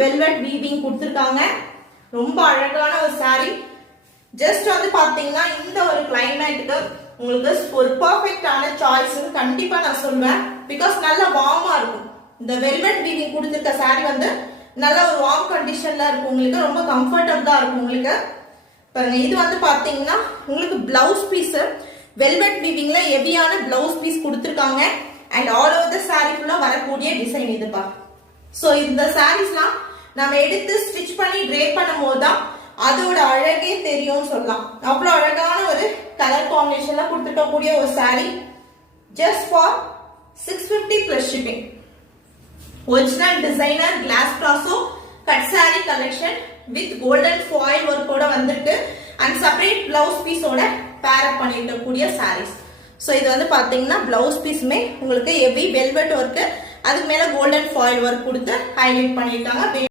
Velvet weaving கொடுத்திருக்காங்க. ரொம்ப அழகான ஒரு saree. ஜஸ்ட் வந்து பாத்தீங்கன்னா இந்த ஒரு கிளைமேட்டுக்கு உங்களுக்கு ஒரு பெர்ஃபெக்ட்டான சாய்ஸ் கண்டிப்பா நான் சொல்வேன். பிகாஸ் நல்ல வார்மா இருக்கும். இந்த வெல்வெட் வீவிங் கொடுத்திருக்க saree வந்து நல்ல ஒரு வார்ம் கண்டிஷன்ல இருக்கும். உங்களுக்கு ரொம்ப கம்ஃபர்டபுளா இருக்கும். உங்களுக்கு பாருங்க, இது வந்து பாத்தீங்கன்னா உங்களுக்கு பிளவுஸ் பீஸ் வெல்வெட் வீவிங்ல ஹெவியான பிளவுஸ் பீஸ் கொடுத்திருக்காங்க. And all over the saree ஃபுல்லா வரக்கூடிய டிசைன் இதுப்பா. சோ இந்த சாரீஸ்லாம் நம்ம எடுத்து ஸ்டிச் பண்ணி ட்ரேப் பண்ணும்போது தான் அதோட அழகே தெரியும் சொல்லலாம். அவ்வளவு அழகான ஒரு கலர் காம்பினேஷன்ல கொடுத்துட்டக்கூடிய ஒரு saree just for 650 plus shipping. Original designer glass brasso cut saree collection with golden foil work ஓட வந்துட்டு and separate blouse piece ஓட pair up பண்ணிட்டக்கூடிய sarees. சோ இது வந்து பாத்தீங்கன்னா பிளவுஸ் பீஸ்மே உங்களுக்கு ஹெவி வெல்வெட் ஒர்க், அதுக்கு மேல கோல்டன் ஃபாயில் ஒர்க் கொடுத்து ஹைலைட் பண்ணிருக்காங்க.